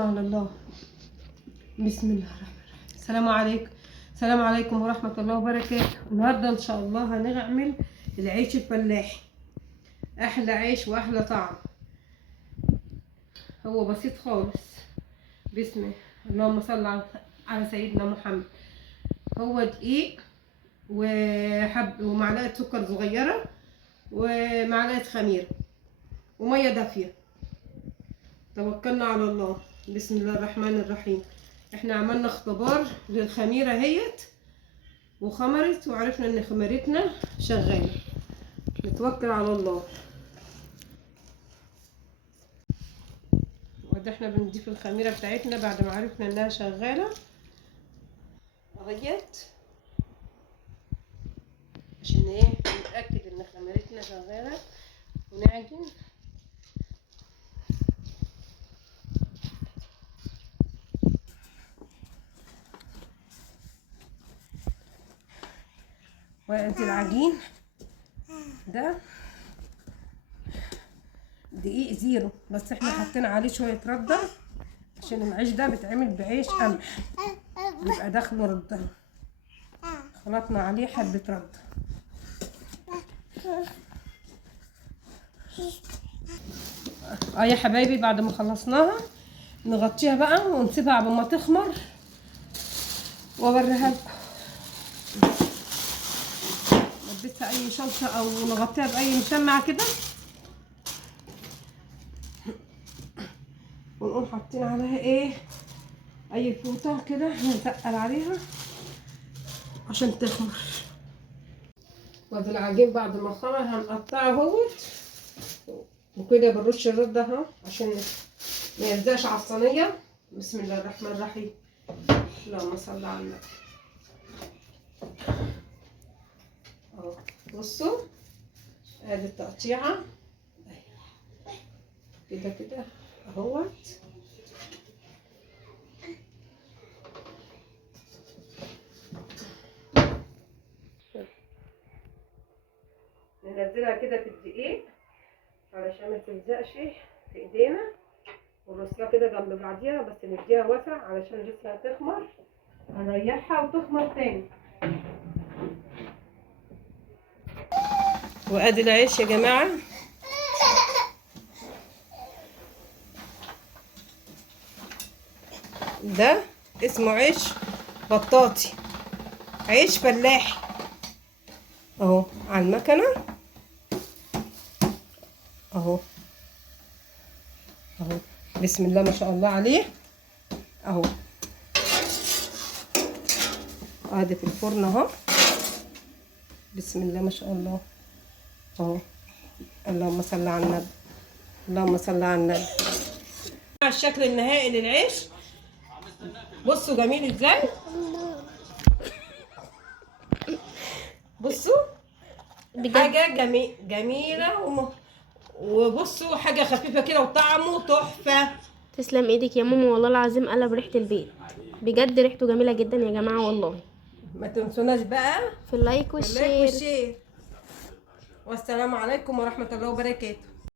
توكلنا على الله. بسم الله الرحمن الرحيم. السلام عليكم. السلام عليكم ورحمة الله وبركاته. النهاردة ان شاء الله هنعمل العيش الفلاحي، احلى عيش واحلى طعم. هو بسيط خالص. بسم الله، اللهم صل على سيدنا محمد. هو دقيق ومعلقة سكر صغيرة ومعلقة خميرة ومية دافية. توكلنا على الله. بسم الله الرحمن الرحيم. احنا عملنا اختبار للخميرة اهيت وخمرت، وعرفنا ان خميرتنا شغالة. نتوكل على الله. وده احنا بنضيف الخميرة بتاعتنا بعد ما عرفنا انها شغالة اهيت، عشان ايه نتأكد ان خميرتنا شغالة. ونعجن وادي العجين ده دقيق زيرو، بس احنا حطينا عليه شويه رده عشان العيش ده بيتعمل بعيش قمح بيبقى داخله رده. خلطنا عليه حبه رده. يا حبايبي، بعد ما خلصناها نغطيها بقى ونسيبها قبل ما تخمر واوريها لكم. نلبسها اي شنطه او نغطيها باي مشمع كده، ونقوم حاطين عليها ايه اي فوطه كده نتقل عليها عشان تخمر. وادي العجين بعد ما خمر هنقطعه اهوت، وكده بنرش الرده اهو عشان ما يلزقش على الصينيه. بسم الله الرحمن الرحيم. اللهم صل على النبي. اهو بصوا ادي التقطيعه كده كده اهوت. ننزلها كده في الدقيق علشان ما تلزقش في ايدينا، ونرصها كده جنب بعضيها، بس نديها وسع علشان لسه هتخمر. هنريحها وتخمر تاني. وادي العيش يا جماعه، ده اسمه عيش بطاطي، عيش فلاحي اهو على المكنه اهو اهو. بسم الله ما شاء الله عليه اهو. ادي في الفرن اهو. بسم الله ما شاء الله اهو. اللهم صل على النبي. اللهم صل على النبي. الشكل النهائي للعيش بصوا جميل ازاي. بصوا حاجه جميله وبصوا حاجه خفيفه كده وطعمه تحفه. تسلم ايدك يا ماما، والله العظيم قلب ريحه البيت بجد. ريحته جميله جدا يا جماعه والله. ما تنسوناش بقى في اللايك والشير. والسلام عليكم ورحمه الله وبركاته.